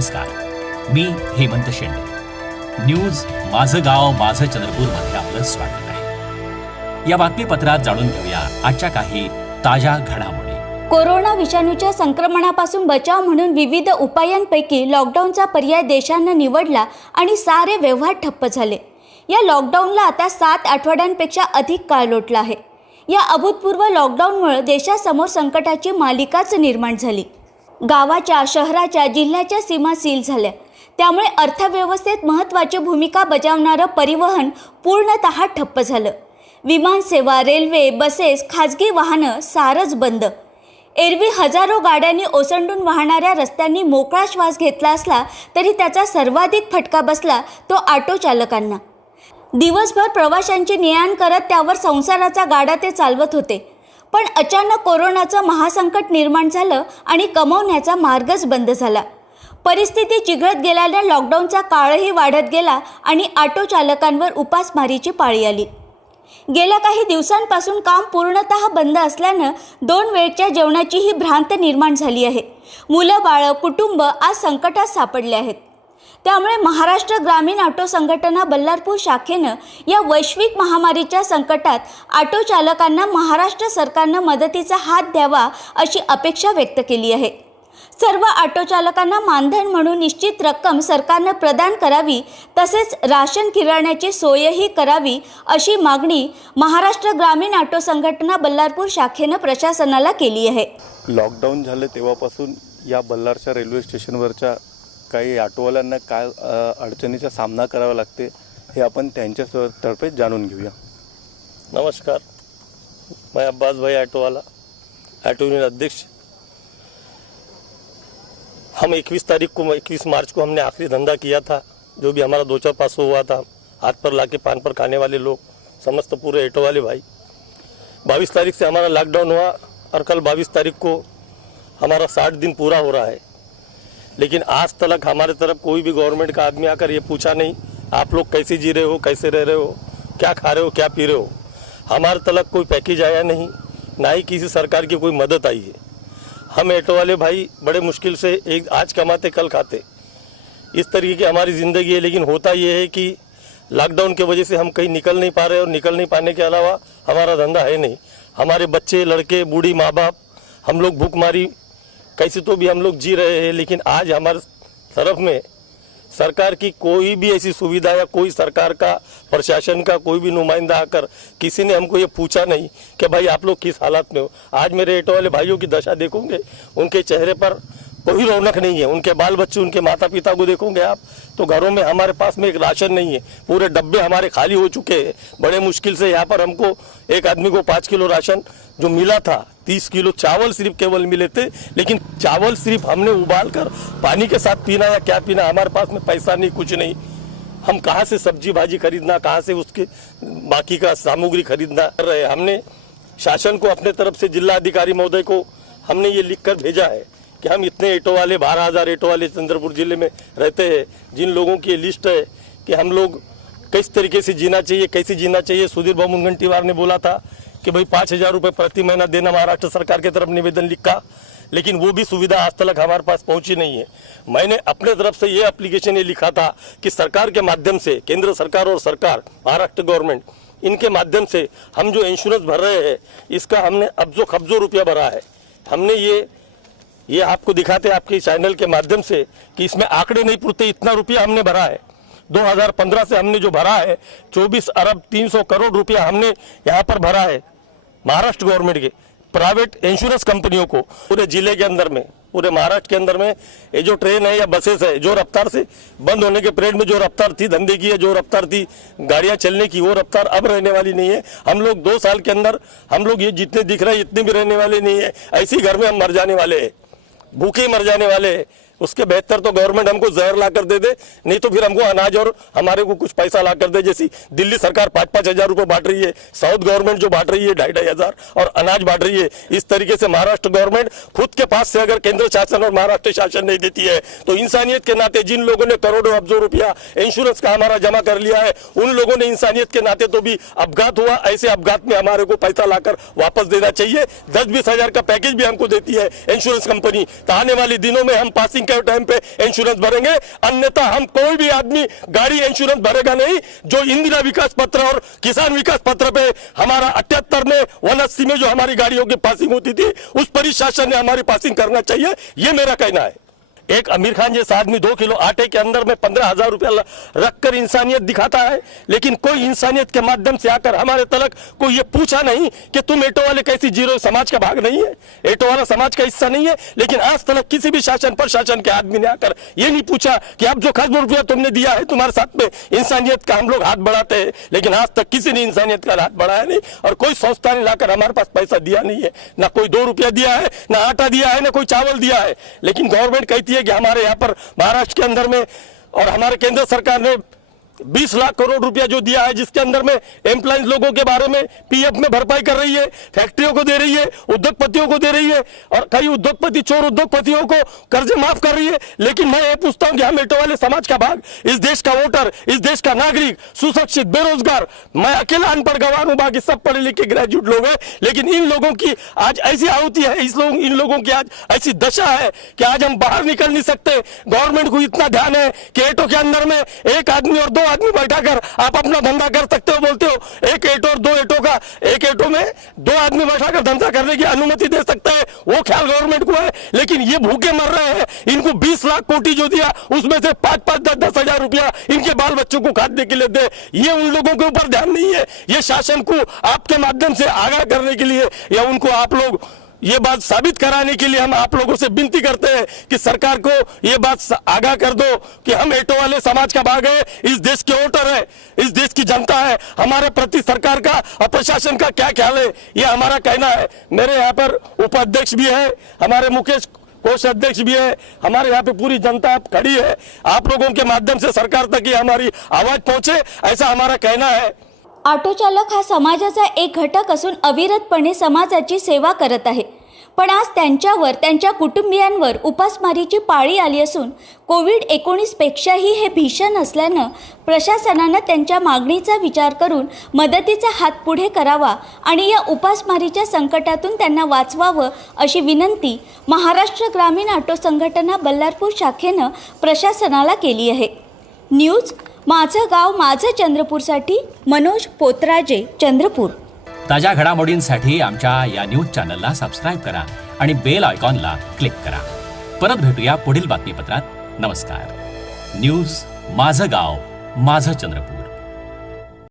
नमस्कार, मी हेमंत शेंडे. न्यूज माझं गाव माझं चंद्रपूर मध्ये आपलं स्वागत आहे. या बातमीपत्रात जाणून घेऊया आजच्या काही ताज्या घडामोडी. कोरोना विषाणूच्या संक्रमणापासून बचाव म्हणून विविध उपायांपैकी लॉकडाऊनचा पर्याय देशानं निवडला आणि सारे व्यवहार ठप्प झाले. या लॉकडाऊनला आता 7 आठवड्यांपेक्षा अधिक काळ लोटला आहे. या अभूतपूर्व लॉकडाऊनमुळे देशासमोर संकटाची मालिकाच निर्माण झाली. गावाच्या, शहराच्या, जिल्ह्याच्या सीमा सील झाल्या. त्यामुळे अर्थव्यवस्थेत महत्त्वाची भूमिका बजावणारं परिवहन पूर्णतः ठप्प झालं. विमानसेवा, रेल्वे, बसेस, खाजगी वाहनं सारंच बंद. एरवी हजारो गाड्यांनी ओसंडून वाहणाऱ्या रस्त्यांनी मोकळा श्वास घेतला असला तरी त्याचा सर्वाधिक फटका बसला तो ऑटो चालकांना. दिवसभर प्रवाशांची ने-आण करत त्यावर संसाराचा गाडा ते चालवत होते. पण अचानक कोरोनाचं महासंकट निर्माण झालं आणि कमवण्याचा मार्गच बंद झाला. परिस्थिती चिघळत गेल्याने लॉकडाऊनचा काळही वाढत गेला आणि ऑटो चालकांवर उपासमारीची पाळी आली. गेल्या काही दिवसांपासून काम पूर्णतः बंद असल्यानं 2 वेळच्या जेवणाचीही भ्रांत निर्माण झाली आहे. मुलं, बाळं, कुटुंब आज संकटात सापडले आहेत. त्यामुळे महाराष्ट्र ग्रामीण ऑटो संघटना बल्लारपूर शाखेनं या वैश्विक महामारीच्या संकटात ऑटो चालकांना महाराष्ट्र सरकारनं मदतीचा हात द्यावा अशी अपेक्षा व्यक्त केली आहे. सर्व ऑटो चालकांना मानधन म्हणून निश्चित रक्कम सरकारनं प्रदान करावी, तसेच राशन किराण्याची सोयही करावी अशी मागणी महाराष्ट्र ग्रामीण ऑटो संघटना बल्लारपूर शाखेनं प्रशासनाला केली आहे. लॉकडाऊन झालं तेव्हापासून या बल्लारच्या रेल्वे स्टेशनवरच्या काही ऑटोवाल्यांना काय अडचणीचा सामना करावा लागते हे आपण त्यांच्यातर्फे जाणून घेऊया. नमस्कार, मैं अब्बास भाई ऑटो वाला, ऑटो यूनियन अध्यक्ष. हम 21 मार्च को हमने आखिरी धंधा किया था. जो भी हमारा 2-4-500 हुआ था, हाथ पर लाके पान पर खाने वाले लोग, समस्त पूरे ऑटो वाले भाई. 22 तारीख से हमारा लॉकडाउन हुआ और कल 22 तारीख को हमारा 60 दिन पूरा हो रहा है. लेकिन आज तक हमारे तरफ कोई भी गवर्नमेंट का आदमी आकर ये पूछा नहीं आप लोग कैसे जी रहे हो, कैसे रह रहे हो, क्या खा रहे हो, क्या पी रहे हो. हमारे तक कोई पैकेज आया नहीं, ना ही किसी सरकार की कोई मदद आई है. हम ऑटो वाले भाई बड़े मुश्किल से एक आज कमाते कल खाते, इस तरीके की हमारी ज़िंदगी है. लेकिन होता ये है कि लॉकडाउन की वजह से हम कहीं निकल नहीं पा रहे और निकल नहीं पाने के अलावा हमारा धंधा है नहीं. हमारे बच्चे, लड़के, बूढ़ी माँ बाप, हम लोग भूखमारी कैसे तो भी हम लोग जी रहे हैं. लेकिन आज हमारे तरफ में सरकार की कोई भी ऐसी सुविधा या कोई सरकार का, प्रशासन का कोई भी नुमाइंदा आकर किसी ने हमको ये पूछा नहीं कि भाई आप लोग किस हालत में हो. आज मेरे ऑटो वाले भाइयों की दशा देखोगे, उनके चेहरे पर कोई रौनक नहीं है. उनके बाल बच्चे, उनके माता पिता को देखोगे आप तो घरों में हमारे पास में एक राशन नहीं है. पूरे डब्बे हमारे खाली हो चुके हैं. बड़े मुश्किल से यहाँ पर हमको एक आदमी को 5 किलो राशन जो मिला था, 30 किलो चावल सिर्फ केवल मिले थे. लेकिन चावल सिर्फ हमने उबाल कर पानी के साथ पीना या क्या पीना, हमारे पास में पैसा नहीं, कुछ नहीं. हम कहाँ से सब्जी भाजी खरीदना, कहाँ से उसके बाकी का सामग्री खरीदना कर रहे हैं. हमने शासन को अपने तरफ से, जिला अधिकारी महोदय को हमने ये लिख कर भेजा है कि हम इतने ऑटो वाले, 12,000 ऑटो वाले चंद्रपुर जिले में रहते हैं, जिन लोगों की लिस्ट है कि हम लोग किस तरीके से जीना चाहिए, कैसे जीना चाहिए. सुधीर बाबू मुनगंटीवार ने बोला था कि भाई 5,000 रुपये प्रति महीना देना, महाराष्ट्र सरकार की तरफ निवेदन लिखा. लेकिन वो भी सुविधा आज तक हमारे पास पहुंची नहीं है. मैंने अपने तरफ से ये एप्लीकेशन ये लिखा था कि सरकार के माध्यम से, केंद्र सरकार और सरकार, महाराष्ट्र गवर्नमेंट, इनके माध्यम से हम जो इंश्योरेंस भर रहे हैं इसका हमने अब्जो खब्जो रुपया भरा है. हमने ये आपको दिखाते हैं आपके चैनल के माध्यम से कि इसमें आंकड़े नहीं पुरते, इतना रुपया हमने भरा है. 2015 से हमने जो भरा है 24 अरब 300 करोड़ रुपया हमने यहाँ पर भरा है महाराष्ट्र गवर्नमेंट के प्राइवेट इंश्योरेंस कंपनियों को. पूरे जिले के अंदर में, पूरे महाराष्ट्र के अंदर में ये जो ट्रेन है या बसेस है, जो रफ्तार से बंद होने के पीरियड में जो रफ्तार थी धंधे की, जो रफ्तार थी गाड़ियां चलने की, वो रफ्तार अब रहने वाली नहीं है. हम लोग 2 साल के अंदर हम लोग ये जितने दिख रहे हैं इतने भी रहने वाले नहीं है. ऐसे ही घर में हम मर जाने वाले हैं, भूखे मर जाने वाले हैं. उसके बेहतर तो गवर्नमेंट हमको जहर ला कर दे दे, नहीं तो फिर हमको अनाज और हमारे को कुछ पैसा ला कर दे. जैसी दिल्ली सरकार 5-5 हज़ार रुपये बांट रही है, साउथ गवर्नमेंट जो बांट रही है 2,500 हज़ार और अनाज बांट रही है. इस तरीके से महाराष्ट्र गवर्नमेंट खुद के पास से अगर केंद्र शासन और महाराष्ट्र शासन नहीं देती है तो इंसानियत के नाते जिन लोगों ने करोड़ों अब्जों रुपया इंश्योरेंस का हमारा जमा कर लिया है, उन लोगों ने इंसानियत के नाते तो भी अपघात हुआ, ऐसे अपघात में हमारे को पैसा लाकर वापस देना चाहिए. 10-20 हज़ार का पैकेज भी हमको देती है इंश्योरेंस कंपनी, तो आने वाले दिनों में हम पासिंग के टाइम पे इंश्योरेंस भरेंगे, अन्यथा हम कोई भी आदमी गाड़ी इंश्योरेंस भरेगा नहीं। जो इंदिरा विकास पत्र और किसान विकास पत्र पे हमारा 78 में 180 में जो हमारी गाड़ियों की पासिंग होती थी, उस पर ही शासन ने हमारी पासिंग करना चाहिए, ये मेरा कहना है। एक आमिर खान जैसा आदमी 2 किलो आटे के अंदर में 15,000 रुपया रखकर इंसानियत दिखाता है, लेकिन कोई इंसानियत के माध्यम से आकर हमारे तलक कोई ये पूछा नहीं कि तुम एटो वाले कैसी जीरो समाज का भाग नहीं है, एटो वाला समाज का हिस्सा नहीं है। लेकिन आज तक किसी भी शासन प्रशासन के आदमी ने आकर ये नहीं पूछा कि अब जो खर्च रुपया तुमने दिया है तुम्हारे साथ में इंसानियत का हम लोग हाथ बढ़ाते हैं, लेकिन आज तक किसी ने इंसानियत का हाथ बढ़ाया नहीं और कोई संस्था ने लाकर हमारे पास पैसा दिया नहीं है। ना कोई 2 रुपया दिया है, ना आटा दिया है, ना कोई चावल दिया है। लेकिन गवर्नमेंट कहती है कि हमारे यहाँ पर महाराष्ट्र के अंदर में और हमारे केंद्र सरकार ने 20 लाख करोड़ रुपया जो दिया है, जिसके अंदर में एम्प्लॉइज लोगों के बारे में पीएफ में भरपाई कर रही है, फैक्ट्रियों को दे रही है, उद्योगपतियों को दे रही है और कई उद्योगपति चोर उद्योगपतियों को कर्जे माफ कर रही है। लेकिन मैं ये पूछता हूं कि हम एटो वाले समाज का भाग, इस देश का वोटर, इस देश का नागरिक, सुशिक्षित, बेरोजगार, मैं अकेला अनपढ़ गवार हूं, बाकी सब पढ़े लिखे ग्रेजुएट लोग हैं, लेकिन इन लोगों की आज ऐसी आहुति है, इन लोगों की आज ऐसी दशा है कि आज हम बाहर निकल नहीं सकते। गवर्नमेंट को इतना ध्यान है कि एटो के अंदर में एक आदमी और 2 आदमी बैठाकर आप अपना धंधा कर सकते हो, बोलते हो एक एटो और 2 एटो का, एक एटो में 2 आदमी बैठाकर धंधा करने की अनुमति दे सकता है, वो ख्याल गवर्नमेंट को है। लेकिन ये भूखे मर रहे हैं, इनको 20 लाख कोटी जो दिया उसमें से 5-5, 10-10 हजार रुपया इनके बाल बच्चों को खाद्य के लिए दे, ये उन लोगों के ऊपर ध्यान नहीं है। ये शासन को आपके माध्यम से आगाह करने के लिए या उनको आप लोग ये बात साबित कराने के लिए हम आप लोगों से विनती करते हैं कि सरकार को ये बात आगाह कर दो कि हम एटो वाले समाज का भाग है, इस देश के वोटर है, इस देश की जनता है, हमारे प्रति सरकार का और प्रशासन का क्या ख्याल है, ये हमारा कहना है। मेरे यहाँ पर उपाध्यक्ष भी है, हमारे मुकेश कोष अध्यक्ष भी है, हमारे यहाँ पे पूरी जनता खड़ी है। आप लोगों के माध्यम से सरकार तक ये हमारी आवाज पहुंचे, ऐसा हमारा कहना है। ऑटो चालक हा समाजाचा एक घटक असून अविरतपणे समाजाची सेवा करत आहे, पण आज त्यांच्यावर, त्यांच्या कुटुंबियांवर उपासमारीची पाळी आली असून कोविड-19 पेक्षाही हे भीषण असल्यानं प्रशासनानं त्यांच्या मागणीचा विचार करून मदतीचा हात पुढे करावा आणि या उपासमारीच्या संकटातून त्यांना वाचवावं अशी विनंती महाराष्ट्र ग्रामीण ऑटो संघटना बल्लारपूर शाखेनं प्रशासनाला केली आहे। न्यूज माझं गाव माझं चंद्रपूरसाठी मनोज पोतराजे, चंद्रपूर। ताज्या घडामोडींसाठी आमच्या या न्यूज चॅनलला सबस्क्राईब करा आणि बेल आयकॉनला क्लिक करा। परत भेटूया पुढील बातमीपत्रात। नमस्कार। न्यूज माझं गाव माझं चंद्रपूर।